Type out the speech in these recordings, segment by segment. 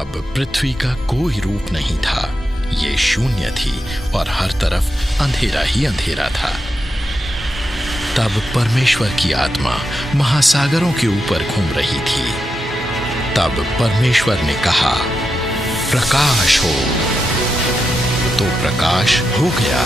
अब पृथ्वी का कोई रूप नहीं था। ये शून्य थी और हर तरफ अंधेरा ही अंधेरा था। तब परमेश्वर की आत्मा महासागरों के ऊपर घूम रही थी। तब परमेश्वर ने कहा, प्रकाश हो। तो प्रकाश हो गया।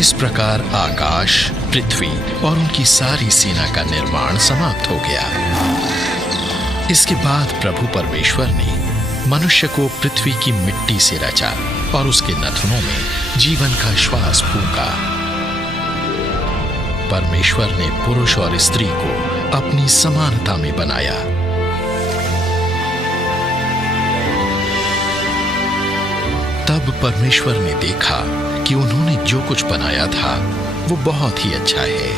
इस प्रकार आकाश, पृथ्वी और उनकी सारी सेना का निर्माण समाप्त हो गया। इसके बाद प्रभु परमेश्वर ने मनुष्य को पृथ्वी की मिट्टी से रचा और उसके नथुनों में जीवन का श्वास फूंका। परमेश्वर ने पुरुष और स्त्री को अपनी समानता में बनाया। तब परमेश्वर ने देखा कि उन्होंने जो कुछ बनाया था वो बहुत ही अच्छा है।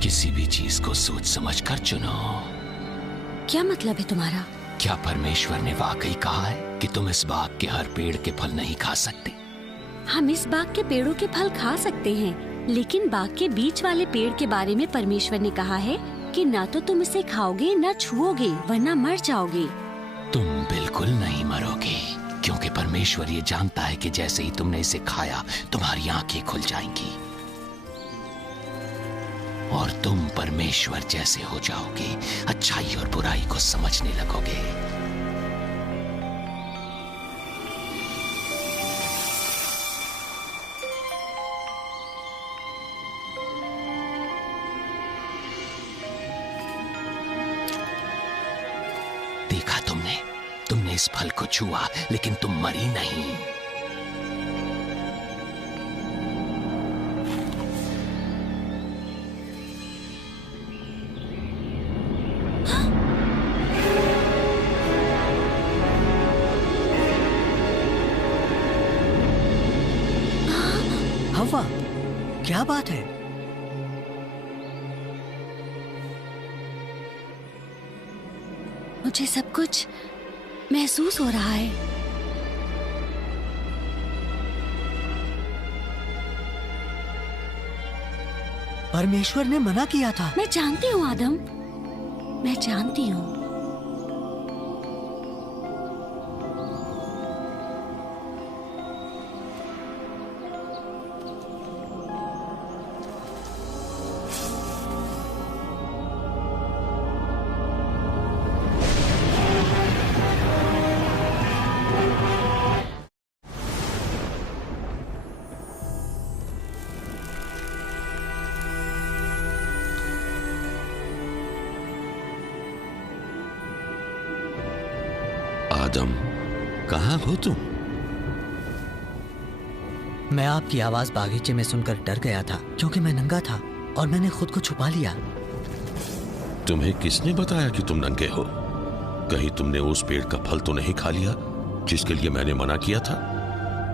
किसी भी चीज को सोच समझ कर चुनो। क्या मतलब है तुम्हारा? क्या परमेश्वर ने वाकई कहा है कि तुम इस बाग के हर पेड़ के फल नहीं खा सकते? हम इस बाग के पेड़ों के फल खा सकते हैं, लेकिन बाग के बीच वाले पेड़ के बारे में परमेश्वर ने कहा है कि ना तो तुम इसे खाओगे ना छुओगे, वरना मर जाओगे। तुम बिल्कुल नहीं मरोगे, क्योंकि परमेश्वर ये जानता है कि जैसे ही तुमने इसे खाया तुम्हारी आंखें खुल जाएंगी और तुम परमेश्वर जैसे हो जाओगे, अच्छाई और बुराई को समझने लगोगे। देखा तुमने इस फल को छुआ, लेकिन तुम मरी नहीं। हवा, क्या बात है? मुझे सब कुछ महसूस हो रहा है। परमेश्वर ने मना किया था। मैं जानती हूँ आदम, मैं जानती हूँ। आदम, कहाँ हो तुम? मैं आपकी आवाज बागीचे में सुनकर डर गया था, क्योंकि मैं नंगा था और मैंने खुद को छुपा लिया। तुम्हें किसने बताया कि तुम नंगे हो? कहीं तुमने उस पेड़ का फल तो नहीं खा लिया जिसके लिए मैंने मना किया था?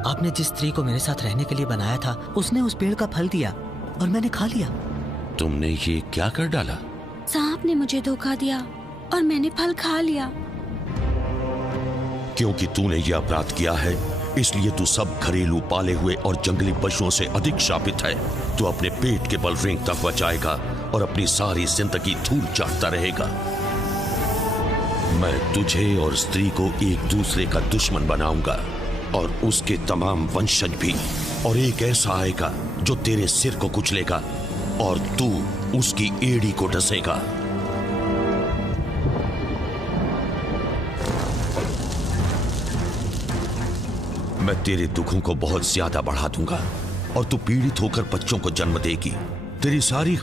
आपने जिस स्त्री को मेरे साथ रहने के लिए बनाया था, उसने उस पेड़ का फल दिया और मैंने खा लिया। तुमने ये क्या कर डाला? सांप ने मुझे धोखा दिया और मैंने फल खा लिया। क्योंकि तूने ये अपराध किया है, इसलिए तू सब घरेलू पाले हुए और जंगली पशुओं से अधिक शापित है। तू अपने पेट के बल रेंगता हुआ जाएगा और अपनी सारी जिंदगी धूल चाटता रहेगा। मैं तुझे और स्त्री को एक दूसरे का दुश्मन बनाऊंगा और उसके तमाम वंशज भी, और एक ऐसा आएगा जो तेरे सिर को कुचलेगा और तू उसकी एड़ी को डसेगा। मैं तेरे दुखों को बहुत ज्यादा बढ़ा दूंगा और तू पीड़ित होकर बच्चों को जन्म देगी। तेरी सारी